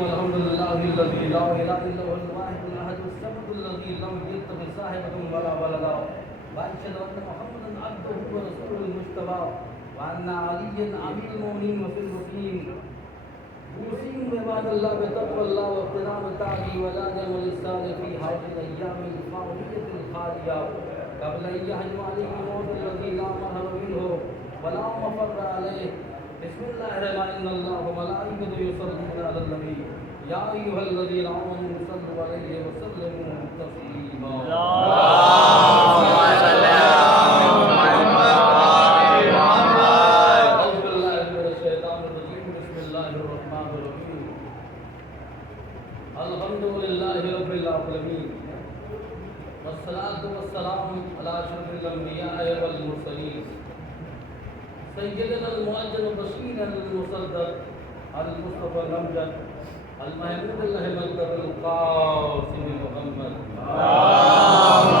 الحمد لله الذي لا اله الا هو الواحد الاحد الصمد الذي لم يتخذ صاحبة ولا ولدا واشهد ان محمدا عبده ورسوله المجتبى وان عليا امير المؤمنين وفي المسلمين اوصيكم عباد الله بتقوى الله واحترام التعليم والادب والاحسان في هذه الايام الفاضله الخاليه قبل ان يهجم عليكم الموت الذي لا مرحب منه ولا مفر عليه. بسم الله الرحمن الرحيم. ان الله وملائكته يصلون على النبي يا ايها الذين امنوا صلوا عليه وسلموا تسليما. اللهم صل على محمد. اعوذ بالله من الشيطان الرجيم. بسم الله الرحمن الرحيم. الحمد لله رب العالمين والصلاة والسلام على اشرف الانبياء والمرسلين سيدنا المؤجل بشيرا المصدق المصطفى الامجد المحمود الاحمد القاسم محمد. اللهم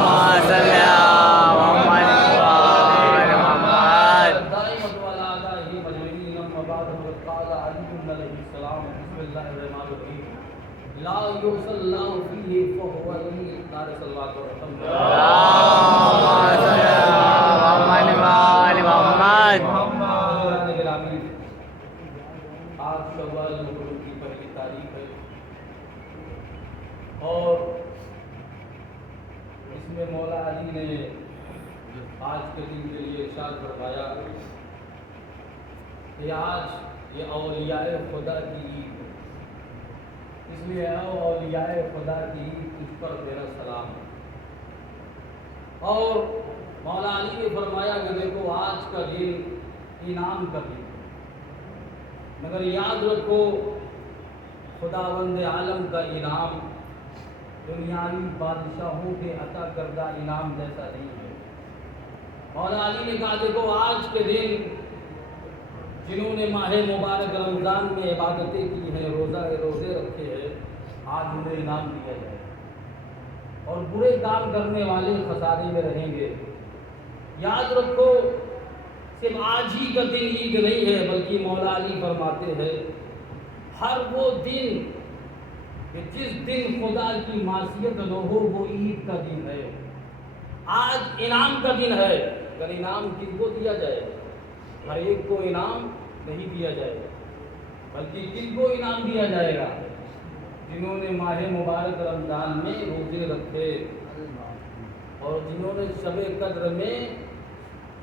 صل على محمد. دائما وعلى آله مجمعين. اما بعد فقد قال علي عليه السلام. بسم الله الرحمن الرحيم. لا يوصل الله فيه فهو لي نار صلى الله عليه وسلم. اللهم صل على محمد. آج شوال مغرب کی پہلی تاریخ ہے اور اس میں مولا علی نے آج کے دن کے لیے ارشاد فرمایا کہ آج یہ اولیاء خدا کی عید ہے، اس لیے اولیاء خدا کی عید اس پر میرا سلام ہے. اور مولا علی نے فرمایا کہ دیکھو آج کا دن انعام کا دن، مگر یاد رکھو خداوند عالم کا انعام دنیاوی بادشاہوں کے عطا کردہ انعام جیسا نہیں ہے. مولا علی نے کہا دیکھو آج کے دن جنہوں نے ماہ مبارک رمضان میں عبادتیں کی ہیں، روزے رکھے ہیں، آج انہیں انعام دیا جائے اور برے کام کرنے والے خسارے میں رہیں گے. یاد رکھو صرف آج ہی کا دن عید نہیں ہے، بلکہ مولا علی فرماتے ہیں ہر وہ دن کہ جس دن خدا کی معصیت نہ ہو وہ عید کا دن ہے. آج انعام کا دن ہے، اگر انعام کن کو دیا جائے؟ ہر ایک کو انعام نہیں دیا جائے گا، بلکہ کن کو انعام دیا جائے گا؟ جنہوں نے ماہ مبارک رمضان میں روزے رکھے اور جنہوں نے شب قدر میں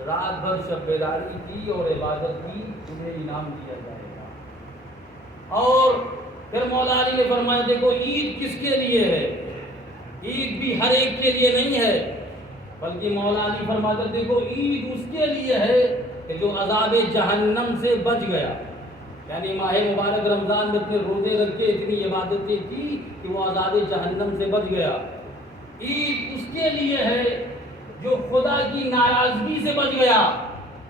رات بھر شب بیداری کی اور عبادت کی، انہیں انعام دیا جائے گا. اور پھر مولا علی نے فرمایا دیکھو عید کس کے لیے ہے؟ عید بھی ہر ایک کے لیے نہیں ہے، بلکہ مولا علی فرماتے دیکھو عید اس کے لیے ہے کہ جو عذاب جہنم سے بچ گیا. یعنی ماہ مبارک رمضان میں اپنے روزے رکھے، اتنی عبادتیں کی کہ وہ عذاب جہنم سے بچ گیا. عید اس کے لیے ہے جو خدا کی ناراضگی سے بچ گیا.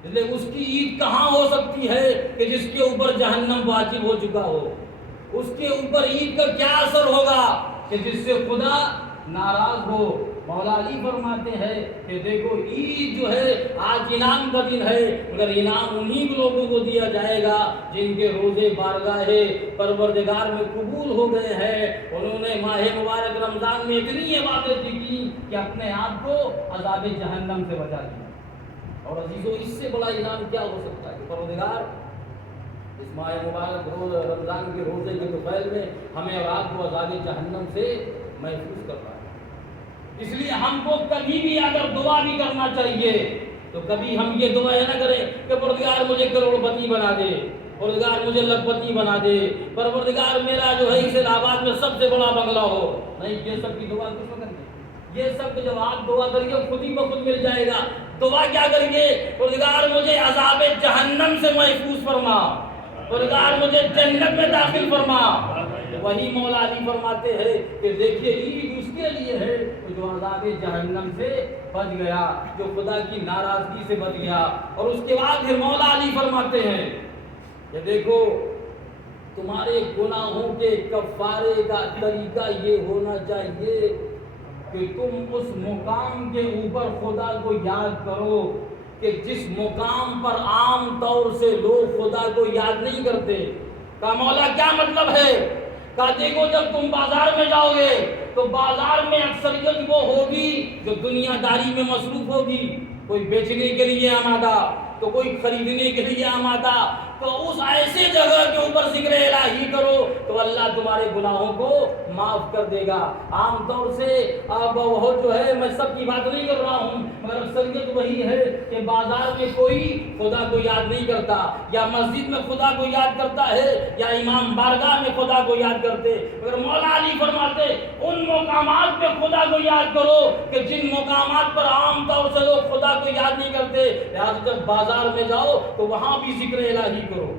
اس لیے اس کی عید کہاں ہو سکتی ہے کہ جس کے اوپر جہنم واجب ہو چکا ہو؟ اس کے اوپر عید کا کیا اثر ہوگا کہ جس سے خدا ناراض ہو؟ مولا علی فرماتے ہیں کہ دیکھو عید جو ہے آج انعام کا دن ہے، مگر انعام انہی لوگوں کو دیا جائے گا جن کے روزے بارگاہ پروردگار میں قبول ہو گئے ہیں. انہوں نے ماہ مبارک رمضان میں اتنی عبادتیں کی کہ اپنے آپ کو عذاب جہنم سے بچا لیا. اور عزیزو اس سے بڑا انعام کیا ہو سکتا ہے کہ پروردگار اس ماہ مبارک رمضان کے روزے کے دوپہر میں ہمیں اور آپ کو عذاب جہنم سے محفوظ کر پائے. اس لیے ہم کو کبھی بھی اگر دعا بھی کرنا چاہیے تو کبھی ہم یہ دعا نہ کریں کہ پروردگار مجھے کروڑپتی بنا دے، پروردگار مجھے لکھپتی بنا دے، پروردگار میرا جو ہے اس الہ آباد میں سب سے بڑا بنگلہ ہو. نہیں، یہ سب کی دعا کچھ نہیں. یہ سب کے جب آپ دعا کریے خود ہی بخود مل جائے گا. دعا کیا کریے؟ پروردگار مجھے عذاب جہنم سے محفوظ فرما، پروردگار مجھے جنت میں داخل فرما. وہی مولا علی فرماتے ہیں کہ دیکھیے عید اس کے لیے ہے جو عذاب جہنم سے بچ گیا، جو خدا کی ناراضگی سے بچ گیا. اور اس کے بعد پھر مولا علی فرماتے ہیں کہ دیکھو تمہارے گناہوں کے کفارے کا طریقہ یہ ہونا چاہیے کہ تم اس مقام کے اوپر خدا کو یاد کرو کہ جس مقام پر عام طور سے لوگ خدا کو یاد نہیں کرتے. کہا مولا کیا مطلب ہے؟ کہا دیکھو جب تم بازار میں جاؤ گے تو بازار میں اکثریت وہ ہوگی جو دنیا داری میں مصروف ہوگی، کوئی بیچنے کے لیے آمادہ تو کوئی خریدنے کے لیے آمادہ، تو اس ایسے جگہ کے اوپر ذکر الہی کرو تو اللہ تمہارے گناہوں کو معاف کر دے گا۔ عام طور سے اب وہ جو ہے، میں سب کی بات نہیں کر رہا ہوں، مگر اکثریت وہی ہے کہ بازار میں کوئی خدا کو یاد نہیں کرتا، یا مسجد میں خدا کو یاد کرتا ہے، یا امام بارگاہ میں خدا کو یاد کرتے، مگر مولا علی فرماتے ان مقامات پہ خدا کو یاد کرو کہ جن مقامات پر عام طور سے لوگ خدا کو یاد نہیں کرتے، لہٰذا جب بازار میں جاؤ تو وہاں بھی ذکر الہی کرو۔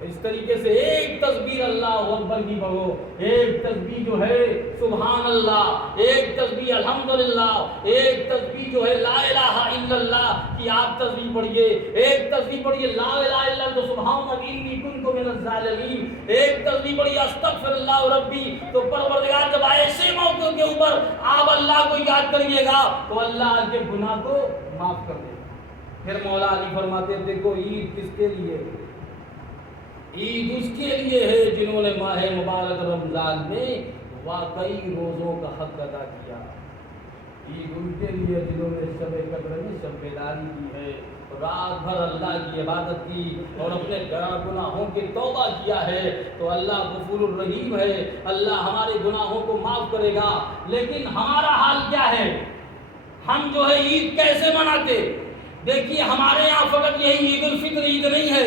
اس طریقے سے ایک تسبیح اللہ اکبر کی پڑھو، ایک تسبیح جو ہے سبحان اللہ، ایک تسبیح الحمدللہ، ایک تسبیح جو ہے لا الہ الا اللہ کی آپ تسبیح پڑھیے، ایک تسبیح پڑھیے لا الہ الا اللہ سبحان انی کنت من الظالمین، ایک تسبیح پڑھیے استغفر اللہ ربی۔ تو پروردگار جب ایسے موقع کے اوپر آپ اللہ کو یاد کریے گا تو اللہ آپ کے گناہ کو معاف کر دے گا۔ پھر مولا علی فرماتے ہیں دیکھو عید کس کے لیے؟ عید اس کے لیے ہے جنہوں نے ماہ مبارک رمضان میں واقعی روزوں کا حق ادا کیا۔ عید ان کے لیے جنہوں نے شب قدر میں شب بیداری کی ہے، رات بھر اللہ کی عبادت کی اور اپنے گناہوں کی توبہ کیا ہے، تو اللہ غفور الرحیم ہے، اللہ ہمارے گناہوں کو معاف کرے گا۔ لیکن ہمارا حال کیا ہے؟ ہم جو ہے عید کیسے مناتے؟ دیکھیے ہمارے یہاں فقط یہی عید الفطر عید نہیں ہے،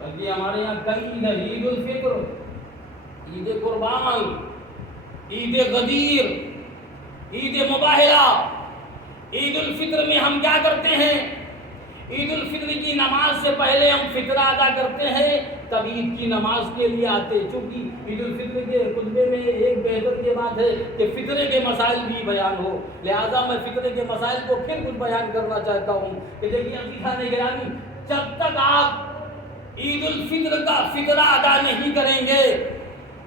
بلکہ ہمارے یہاں کئی عید ہے، عید الفطر، عید قربان، عید غدیر، عید مباہلہ۔ عید الفطر میں ہم کیا کرتے ہیں؟ عید الفطر کی نماز سے پہلے ہم فطرہ ادا کرتے ہیں، تب عید کی نماز کے لیے آتے، چونکہ عید الفطر کے خطبے میں ایک بہتر یہ بات ہے کہ فطرے کے مسائل بھی بیان ہو، لہٰذا میں فطرے کے مسائل کو پھر کچھ بیان کرنا چاہتا ہوں کہ دیکھیے عزیزان گرامی، جب تک آپ عید الفطر کا فطرہ ادا نہیں کریں گے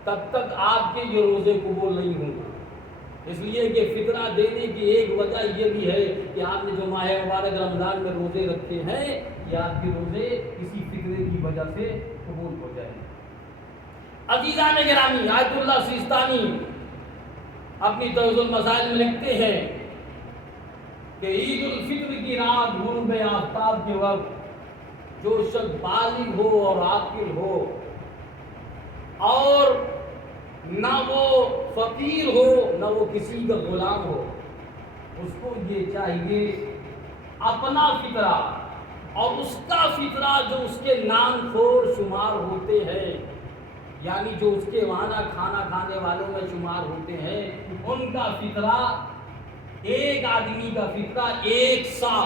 تب تک آپ کے یہ روزے قبول نہیں ہوں گے۔ اس لیے کہ فطرہ دینے کی ایک وجہ یہ بھی ہے کہ آپ نے جو ماہ مبارک رمضان میں روزے رکھے ہیں یہ آپ کے روزے کسی فطرے کی وجہ سے قبول ہو جائیں۔ عزیزان گرامی، آیت اللہ سیستانی اپنی طرز المسائل میں لکھتے ہیں کہ عید الفطر کی رات غروب آفتاب کے وقت جو شخص بالغ ہو اور عاقل ہو اور نہ وہ فقیر ہو نہ وہ کسی کا غلام ہو، اس کو یہ چاہیے اپنا فطرہ اور اس کا فطرہ جو اس کے نام خور شمار ہوتے ہیں، یعنی جو اس کے وہاں کھانا کھانے والوں میں شمار ہوتے ہیں، ان کا فطرہ، ایک آدمی کا فطرہ ایک سا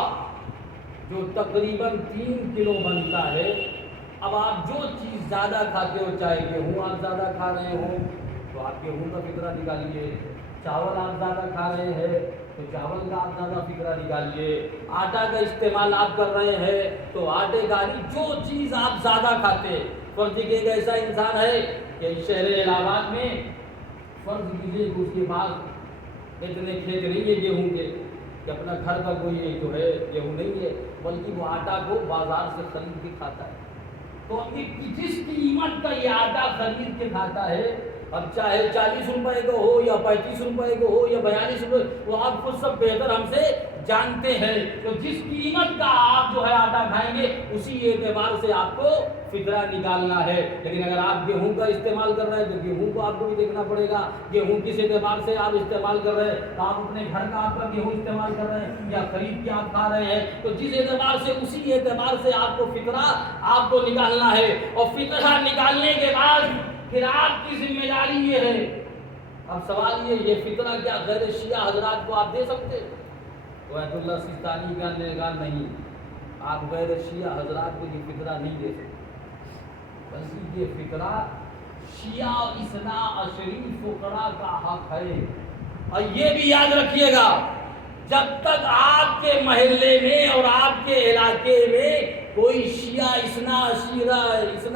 جو تقریباً 3 کلو بنتا ہے۔ اب آپ جو چیز زیادہ کھاتے ہو، چاہے گیہوں آپ زیادہ کھا رہے ہو تو آپ گیہوں کا فطرہ نکالیے، چاول آپ زیادہ کھا رہے ہیں تو چاول کا آپ زیادہ فطرہ نکالیے، آٹا کا استعمال آپ کر رہے ہیں تو آٹے کا، جو چیز آپ زیادہ کھاتے۔ فرض کیجیے ایک ایسا انسان ہے کہ شہر الہ آباد میں فرض کیجیے کہ اس کے پاس اتنے کھیت نہیں ہے گیہوں کے کہ اپنا گھر کا کوئی جو ہے گیہوں نہیں ہے، بلکہ وہ آٹا کو بازار سے خرید کے کھاتا ہے۔ تو اپنی جس قیمت کا یہ آٹا خرید کے کھاتا ہے، اب چاہے 40 روپے کا ہو یا 35 روپے کا ہو یا 42 روپے، وہ آپ خود سب بہتر ہم سے جانتے ہیں، تو جس قیمت کا آپ جو ہے آٹا کھائیں گے اسی اعتبار سے آپ کو فطرہ نکالنا ہے۔ لیکن اگر آپ گیہوں کا استعمال کر رہے ہیں تو گیہوں کو آپ کو بھی دیکھنا پڑے گا، گیہوں کس اعتبار سے آپ استعمال کر رہے ہیں، تو آپ اپنے گھر کا آپ کا گیہوں استعمال کر رہے ہیں یا خرید کے آپ کھا رہے ہیں، تو جس اعتبار سے اسی اعتبار سے آپ کو فطرہ آپ کو نکالنا ہے۔ اور فطرہ نکالنے کے بعد پھر آپ کی ذمہ داری یہ ہے، اب سوال یہ فطرہ کیا غیر شیعہ حضرات کو آپ دے سکتے؟ تو آیت اللہ سیستانی کا نے کہا نہیں، آپ غیر شیعہ حضرات کو یہ فطرہ نہیں دے سکتے، بلکہ یہ فطرہ شیعہ اثنا عشری فقراء کا حق ہے۔ اور یہ بھی یاد رکھیے گا، جب تک آپ کے محلے میں اور آپ کے علاقے میں کوئی شیعہ اثنا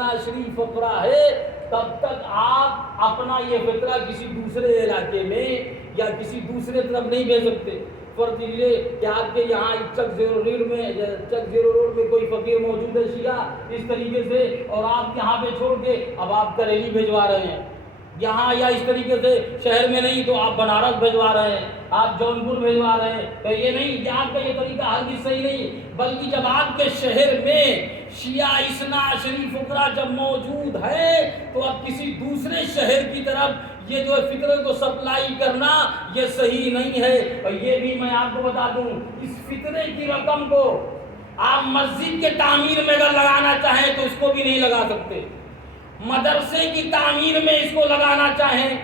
عشری فقراء ہے، تب تک آپ اپنا یہ فطرہ کسی دوسرے علاقے میں یا کسی دوسرے طرف نہیں بھیج سکتے۔ فرض کیجیے کہ آپ کے یہاں چک زیرو روڈ میں کوئی فقیر موجود ہے شیعہ اس طریقے سے، اور آپ یہاں پہ چھوڑ کے اب آپ کریلی بھیجوا رہے ہیں، یہاں یا اس طریقے سے شہر میں نہیں تو آپ بنارس بھیجوا رہے ہیں، آپ جونپور بھیجوا رہے ہیں، تو یہ نہیں کہ آپ کا یہ طریقہ ہرگز صحیح نہیں، بلکہ جب آپ کے شہر میں شیعہ اثنا عشری فقرا جب موجود ہے تو اب کسی دوسرے شہر کی طرف یہ جو فطرے کو سپلائی کرنا یہ صحیح نہیں ہے۔ اور یہ بھی میں آپ کو بتا دوں، اس فطرے کی رقم کو آپ مسجد کے تعمیر میں اگر لگانا چاہیں تو اس کو بھی نہیں لگا سکتے، مدرسے کی تعمیر میں اس کو لگانا چاہیں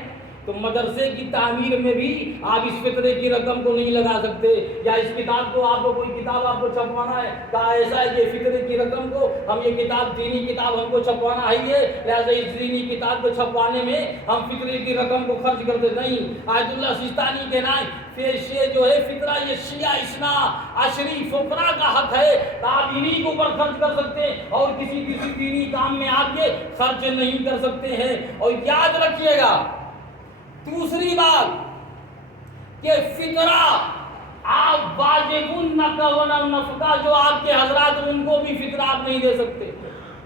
تو مدرسے کی تعمیر میں بھی آپ اس فطرے کی رقم کو نہیں لگا سکتے، یا اس کتاب کو آپ کو کوئی کتاب آپ کو چھپوانا ہے، کہا ایسا ہے کہ فطرے کی رقم کو ہم یہ کتاب دینی کتاب ہم کو چھپوانا ہے لہٰذا اس دینی کتاب کو چھپوانے میں ہم فطرے کی رقم کو خرچ کرتے نہیں۔ آیت اللہ سیستانی کہنا ہے یہ جو ہے فطرہ یہ شیعہ اثنا عشری فقرا کا حق ہے، تو آپ انہی کے اوپر خرچ کر سکتے ہیں اور کسی دینی کام میں آپ یہ خرچ نہیں کر سکتے ہیں۔ اور یاد رکھیے گا دوسری بات کہ فطرہ آپ واجب النفقہ جو آپ کے حضرات ان کو بھی فطرہ آپ نہیں دے سکتے۔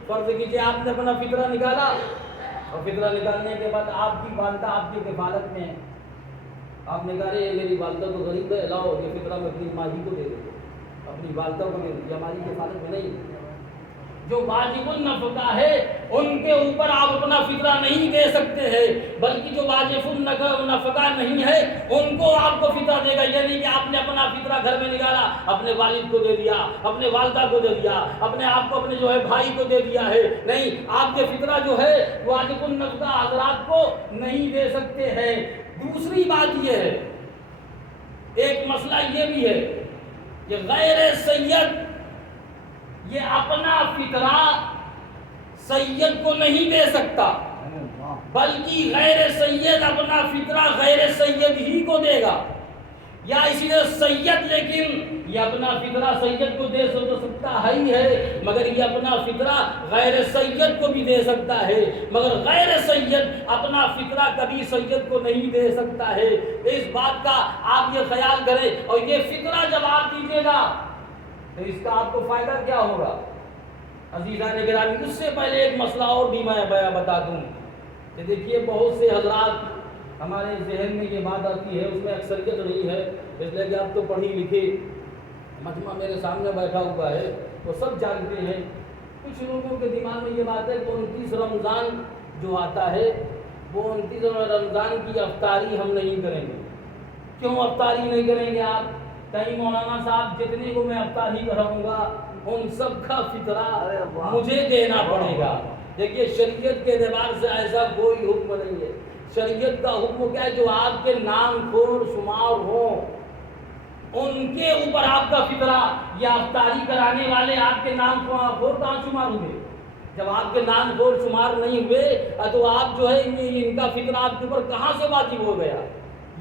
فرض کیجیے آپ نے اپنا فطرہ نکالا اور فطرہ نکالنے کے بعد آپ کی والدہ آپ کی کفالت میں ہے، آپ نے کہا رہے میری والدہ تو غریب ہے، لاؤ یہ فطرہ میں اپنی ماں کو دے دو، اپنی والدہ کو دے دو، یہ ہماری کفالت میں نہیں۔ جو واجب النفقہ ہے ان کے اوپر آپ اپنا فطرہ نہیں دے سکتے ہیں، بلکہ جو واجب النفقہ نہیں ہے ان کو آپ کو فطرہ دے گا۔ یہ نہیں کہ آپ نے اپنا فطرہ گھر میں نکالا اپنے والد کو دے دیا، اپنے والدہ کو دے دیا، اپنے آپ کو اپنے جو ہے بھائی کو دے دیا ہے، نہیں، آپ کے فطرہ جو ہے واجب النفقہ حضرات کو نہیں دے سکتے ہیں۔ دوسری بات یہ ہے، ایک مسئلہ یہ بھی ہے کہ غیر سید یہ اپنا فطرہ سید کو نہیں دے سکتا، بلکہ غیر سید اپنا فطرہ غیر سید ہی کو دے گا، یا اسی طرح سید لیکن یہ اپنا فطرہ سید کو دے سکتا ہی ہے مگر یہ اپنا فطرہ غیر سید کو بھی دے سکتا ہے، مگر غیر سید اپنا فطرہ کبھی سید کو نہیں دے سکتا ہے۔ اس بات کا آپ یہ خیال کریں، اور یہ فطرہ جب آپ دیجیے گا تو اس کا آپ کو فائدہ کیا ہوگا؟ عزیزان گرامی، اس سے پہلے ایک مسئلہ اور بھی میں بتا دوں کہ دیکھیے بہت سے حضرات ہمارے ذہن میں یہ بات آتی ہے، اس میں اکثریت نہیں ہے، اس لیے کہ آپ تو پڑھی لکھے مجمع میرے سامنے بیٹھا ہوا ہے وہ سب جانتے ہیں، کچھ لوگوں کے دماغ میں یہ بات ہے کہ 29 رمضان جو آتا ہے وہ 29 رمضان کی افطاری ہم نہیں کریں گے۔ کیوں افطاری نہیں کریں گے آپ؟ کہیں مولانا صاحب جتنے کو میں افطاری کراؤں گا ان سب کا فطرہ مجھے دینا پڑے گا۔ دیکھیے شریعت کے اعتبار سے ایسا کوئی حکم نہیں ہے، شریعت کا حکم کیا ہے؟ جو آپ کے نام خور شمار ہوں ان کے اوپر آپ کا فطرہ، یا افطاری کرانے والے آپ کے نام خور کہاں شمار ہوئے؟ جب آپ کے نام خور شمار نہیں ہوئے تو آپ جو ہے ان کا فطرہ آپ کے اوپر کہاں سے واجب ہو گیا؟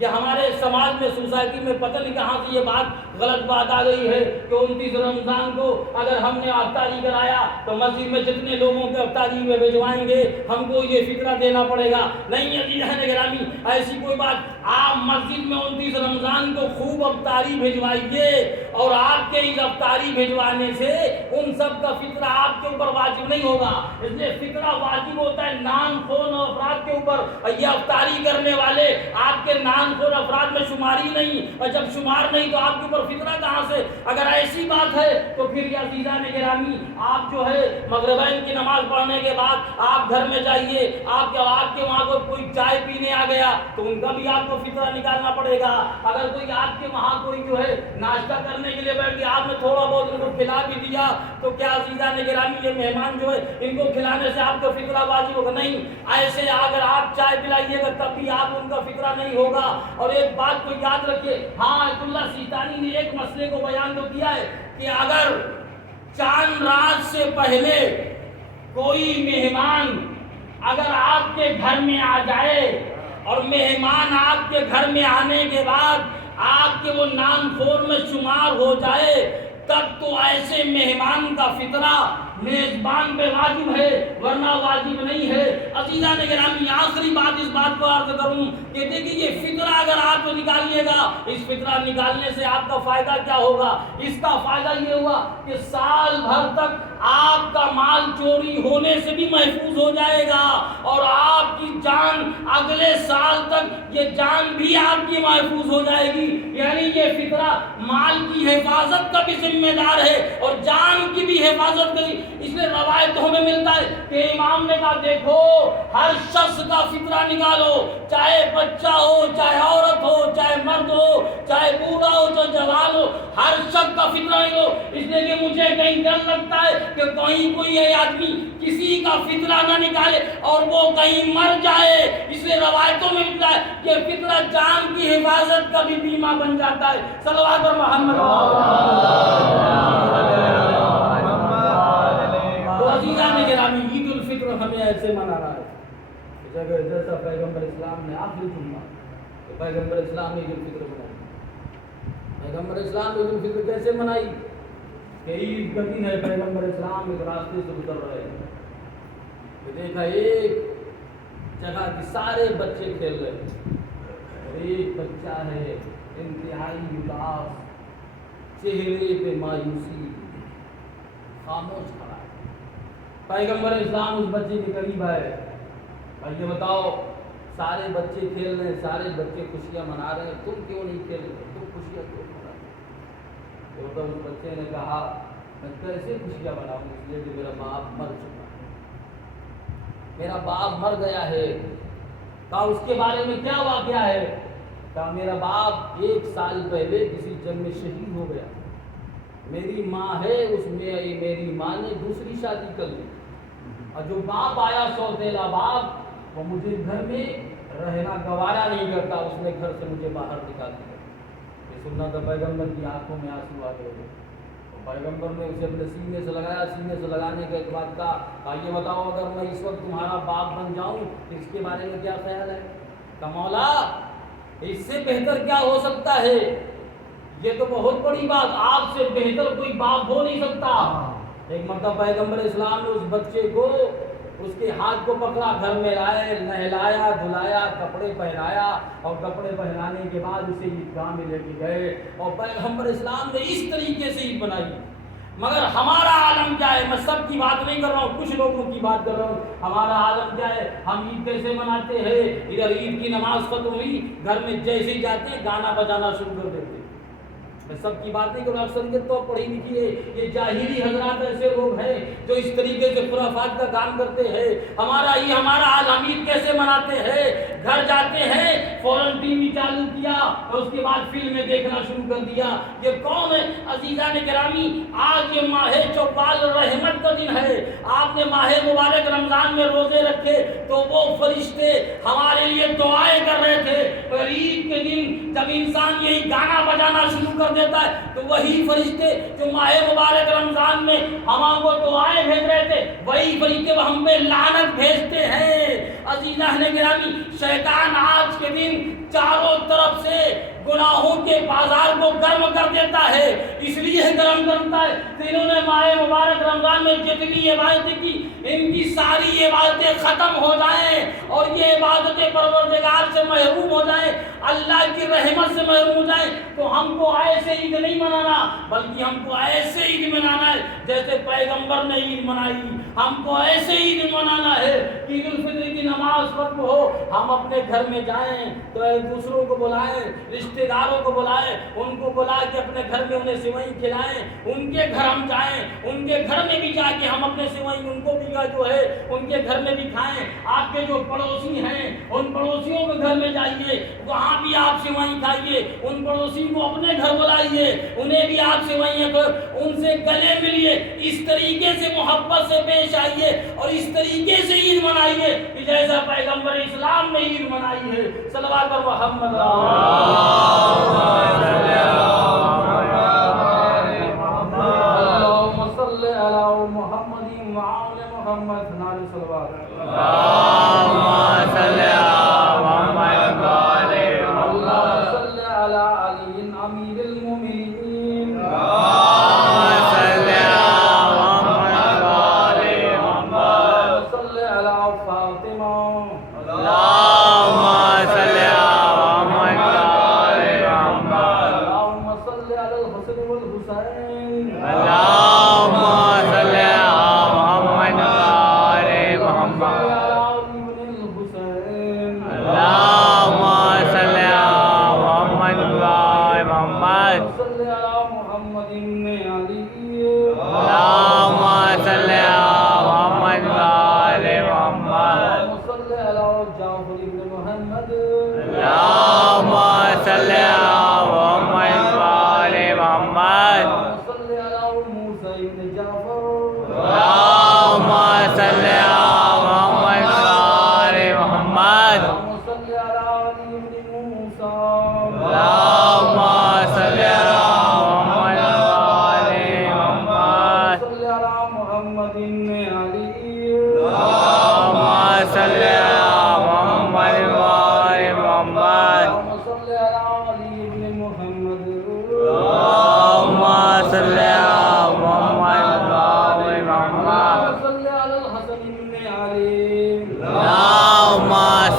یہ ہمارے سماج میں سوسائٹی میں پتہ نہیں کہاں سے یہ بات غلط بات آ گئی ہے کہ 29 رمضان کو اگر ہم نے افطاری کرایا تو مسجد میں جتنے لوگوں کے افطاری میں بھجوائیں گے ہم کو یہ فطرہ دینا پڑے گا۔ نہیں عزیزان گرامی، ایسی کوئی بات، آپ مسجد میں 29 رمضان کو خوب افطاری بھجوائیے اور آپ کے اس افطاری بھجوانے سے ان سب کا فطرہ آپ کے اوپر واجب نہیں ہوگا۔ اس لیے فطرہ واجب ہوتا ہے نام خون افراد کے اوپر، اور یہ افطاری کرنے والے آپ کے نام خون افراد میں شماری نہیں، اور جب شمار نہیں تو آپ کے اوپر فطرہ کہاں سے؟ اگر ایسی بات ہے تو پھر یہ عزیزان گرامی آپ جو ہے مغربین کی نماز پڑھنے کے بعد آپ گھر میں جائیے، آپ کے وہاں کو کوئی چائے پینے آ گیا تو ان کا بھی آپ کو فطرہ نکالنا پڑے گا۔ اگر کوئی آپ کے وہاں کوئی جو ہے ناشتہ کرنے کے لیے بیٹھ کے آپ نے تھوڑا بہت ان کو کھلا بھی دیا تو کیا عزیزان گرامی یہ مہمان جو ہے ان کو کھلانے سے آپ کا فطرہ واجب ہوگا؟ نہیں۔ ایسے اگر آپ چائے پلائیے گا تب بھی آپ ان کا فطرہ نہیں ہوگا۔ اور ایک بات کو یاد رکھیے، ہاں آیت اللہ سیستانی نے ایک مسئلے کو بیان تو کیا ہے کہ اگر چاند رات سے پہلے کوئی مہمان اگر آپ کے گھر میں آ جائے اور مہمان آپ کے گھر میں آنے کے بعد آپ کے وہ نام خور میں شمار ہو جائے تب تو ایسے مہمان کا فطرہ میزبان پہ واجب ہے ورنہ واجب نہیں ہے۔ عزیزان گرامی آخری بات اس بات کو عرض کروں کہ دیکھیے یہ فطرہ اگر آپ نکالیے گا، اس فطرہ نکالنے سے آپ کا فائدہ کیا ہوگا؟ اس کا فائدہ یہ ہوا کہ سال بھر تک آپ کا مال چوری ہونے سے بھی محفوظ ہو جائے گا، اور آپ کی جان اگلے سال تک یہ جان بھی آپ کی محفوظ ہو جائے گی۔ یعنی یہ فطرہ مال کی حفاظت کا بھی ذمہ دار ہے اور جان کی بھی حفاظت کی۔ اس لیے روایتوں میں ملتا ہے کہ امام نے کہا دیکھو ہر شخص کا فطرہ نکالو، چاہے بچہ ہو، چاہے عورت ہو، چاہے مرد ہو، چاہے بوڑھا ہو، چاہے جوان ہو، ہر شخص کا فطرہ نکالو۔ اس لیے کہ مجھے کہیں ڈر لگتا ہے کہ کہیں کوئی آدمی کسی کا فطرہ نہ نکالے اور وہ کہیں مر جائے۔ اس لیے روایتوں میں ملتا ہے کہ فطرہ جان کی حفاظت کا بھی بیمہ بن جاتا ہے۔ صلوات پر محمد۔ تو عزیزان گرامی، عید الفطر ہمیں ایسے منا رہا ہے جیسا پیغمبر اسلام نے آپ سے سنا کہ پیغمبر اسلام نے عید الفطر منائی۔ پیغمبر اسلام نے عید الفطر کیسے منائی کہ عید کا دن ہے، پیغمبر اسلام ایک راستے سے گزر رہے ہیں تو دیکھا ایک جگہ کی سارے بچے کھیل رہے ہیں اور ایک بچہ ہے انتہائی اداس، چہرے پہ مایوسی، خاموش کھڑا ہے۔ پیغمبر اسلام اس بچے کے قریب آئے اور یہ بتاؤ سارے بچے کھیل رہے ہیں، سارے بچے خوشیاں منا رہے ہیں، تم کیوں نہیں کھیل رہے، تم خوشیاں کیوں منا رہے؟ تو اس بچے نے کہا میں کیسے خوشیاں مناؤں، اس لیے کہ میرا باپ مر چکا ہے، میرا باپ مر گیا ہے۔ کہا اس کے بارے میں کیا واقعہ ہے؟ کہا میرا باپ 1 سال پہلے کسی جنگ میں شہید ہو گیا، میری ماں ہے، اس میں میری ماں نے دوسری شادی کر لی، اور جو باپ آیا سوتیلا باپ، وہ مجھے گھر میں رہنا گوارا نہیں کرتا، اس نے گھر سے مجھے باہر نکال دیا۔ یہ سننا تھا پیغمبر کی آنکھوں میں آنسو آ گئے، پیغمبر نے اسے اپنے سینے سے لگایا، سینے سے لگانے کے بعد کہا یہ بتاؤ اگر میں اس وقت تمہارا باپ بن جاؤں تو اس کے بارے میں کیا خیال ہے؟ کہ مولا اس سے بہتر کیا ہو سکتا ہے، یہ تو بہت بڑی بات، آپ سے بہتر کوئی باپ ہو نہیں سکتا۔ ایک مرتبہ پیغمبر اسلام نے اس بچے کو اس کے ہاتھ کو پکڑا، گھر میں لائے، نہلایا، دھلایا، کپڑے پہنایا، اور کپڑے پہنانے کے بعد اسے عیدگاہ میں لے کے گئے، اور پیغمبر اسلام نے اس طریقے سے عید بنائی۔ مگر ہمارا عالم کیا ہے؟ میں سب کی بات نہیں کر رہا ہوں، کچھ لوگوں کی بات کر رہا ہوں۔ ہمارا عالم کیا ہے؟ ہم عید کیسے مناتے ہیں؟ ادھر عید کی نماز ختم ہوئی، گھر میں جیسے ہی جاتے ہیں گانا بجانا شروع کر دیتے ہیں۔ میں سب کی بات نہیں کروں، اکثریت تو پڑھی لکھی ہے، یہ جاہلی حضرات ایسے لوگ ہیں جو اس طریقے سے خرافات کا کام کرتے ہیں۔ ہمارا عالم عید کیسے مناتے ہیں؟ گھر جاتے ہیں فوراً ٹی وی چالو کیا اور اس کے بعد فلمیں دیکھنا شروع کر دیا۔ یہ کون ہے؟ عزیزان گرامی، آج یہ ماہ چوپال رحمت کا دن ہے، آپ نے ماہ مبارک رمضان میں روزے رکھے تو وہ فرشتے ہمارے لیے دعائیں کر رہے تھے، اور عید کے دن جب انسان یہی گانا بجانا شروع کر دیتا ہے تو وہی فرشتے جو ماہ مبارک رمضان میں ہم کو دعائیں بھیج رہے تھے، وہی فرشتے ہم پہ لعنت بھیجتے ہیں۔ عزیزان گرامی، شیطان آج کے دن چاروں طرف سے گناہوں کے بازار کو گرم کر دیتا ہے، اس لیے گرم کرتا ہے کہ انہوں نے ماہ مبارک رمضان میں جتنی عبادتیں کی، ان کی ساری عبادتیں ختم ہو جائیں اور یہ عبادتیں پروردگار سے محروم ہو جائیں، اللہ کی رحمت سے محروم ہو جائیں۔ تو ہم کو ایسے عید نہیں منانا، بلکہ ہم کو ایسے عید منانا ہے جیسے پیغمبر نے عید منائی۔ ہم کو ایسے عید منانا ہے کہ عید الفطر کی نماز ختم ہو، ہم اپنے گھر میں جائیں تو ایک دوسروں کو بلائیں، رشتہ داروں کو بلائیں، ان کو بلا کے اپنے گھر میں انہیں سیوئیں کھلائیں، ان کے گھر ہم جائیں، ان کے گھر میں بھی جا کے ہم اپنے سیوئیں ان کو بھی جو ہے ان کے گھر میں بھی کھائیں۔ آپ کے جو پڑوسی ہیں ان پڑوسیوں کے گھر میں جائیے، وہاں بھی آپ سیوئیں کھائیے، ان پڑوسی کو اپنے گھر بلائیے، انہیں بھی آپ سیوئیں ان سے گلے ملیے، اس طریقے سے محبت سے پیش آئیے اور اس طریقے سے عید منائیے کہ جیسا پیغمبر اسلام نے عید منائی ہے۔ صلوات پر محمد۔ اللهم صل على محمد وعلى محمد نال صلوات۔ اللهم صل على محمد وعلى اللهم صل على علي امير المؤمنين۔ اللهم صل على محمد وعلى محمد صل على فاطمة۔ اللهم جعفر بن محمد اللهم صل على محمد وآل محمد اللهم صل على موسى بن جعفر اللهم صل على محمد وآل محمد اللهم صل على علي بن موسى اللهم صل على محمد وآل محمد صل على محمد بن علي اللهم صل على محمد وآل محمد اللهم صل على علي بن محمد اللهم صل على محمد وآل محمد اللهم صل على الحسن بن علي اللهم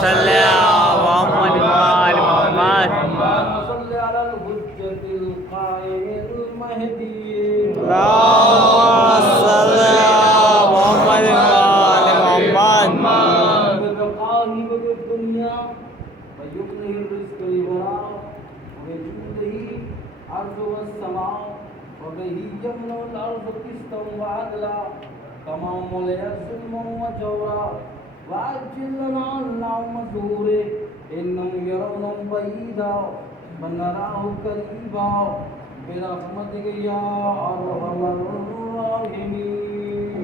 صل على محمد وآل محمد اللهم صل على الحجة القائم المهدي اللهم صل على محمد وآل محمد بقائه الدنيا ويغني الرزق للوراء وبجوده الأرض والسماء وبه يملأ الأرض قسطا وعدلا كما ملئت ظلما وجورا وعجل لنا اللهم ظهوره إنهم يرونه بعيدا ونراه قريبا برحمتك يا أرحم الراحمين.